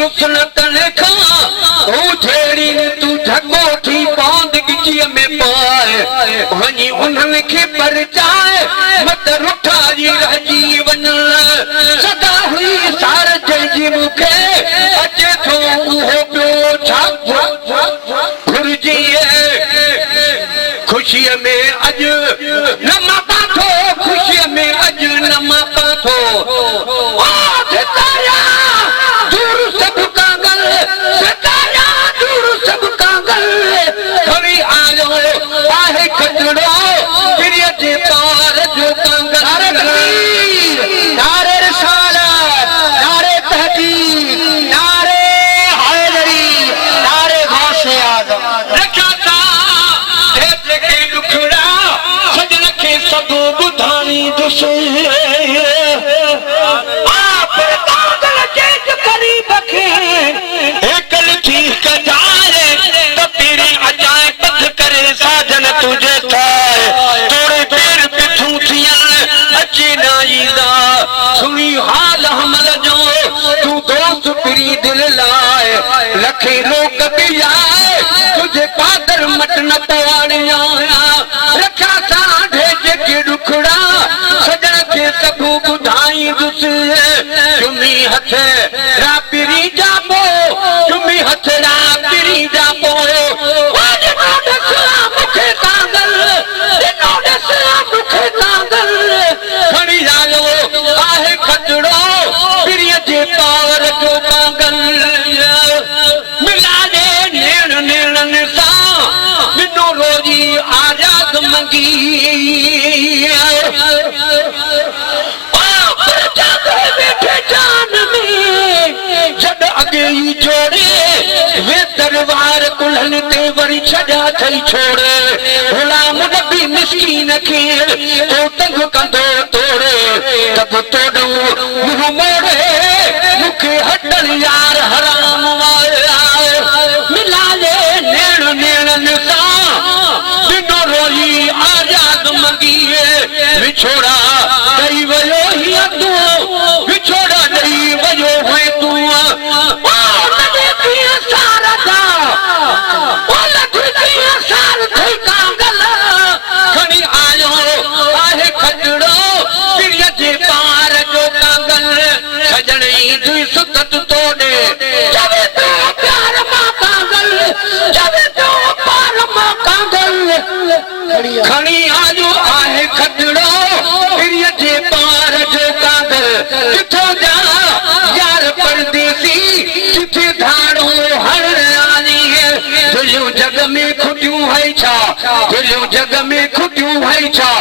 रुसन तनखा ओ झेड़ी तू झगो थी बांध गिची में पाए वनी उन्हन के पर जाए मत रुठा जी रही वन सदा हुई सार जी मुखे अचे थो उहो पियो छा घुरजी खुशी में अज न मापा थो खुशी में अज न मापा थो लखे लोग भी आए तुझे पादर मट न पवाड़िया रखा साढ़े जेके रुखड़ा सजन के सबू बुधाई दुस चुमी हथ रापिरी जाबो चुमी हथ रापिरी जाबो मुखे कागल मुखे कागल खड़ी आयो आहे खतड़ो पिरिय जे पावर जो कागल आजाद मंगी बैठे जान में जब अगे ही छोड़े वे दरबार कुल्हन ते वरी छड़ा थई छोड़े गुलाम नबी मिस्कीन खे तो तंग कंदो तोड़े तब तोड़ू मुंह मोड़े मुखे हटल यार हराम वाया मिला ले नेण नेणन सा आजाद मंगी विछोड़ा दई वयो ही तू विछोड़ा दई वयो है तू नदे पिया सारा दा लठ पिया सार थई कांगल खणी आयो आहे खजड़ो पिरिय जे पार जो कांगल सजणी दुई सुतत तोड़े जवे तो प्यार मां कांगल जवे तो पार मां कांगल खणी आजो आहे खतड़ो पिरिय जे पार जो कागल किथो जा यार परदेसी किथे धाड़ो हर आनी है तुझो जग में खुटियूं है छा तुझो जग में खुटियूं है छा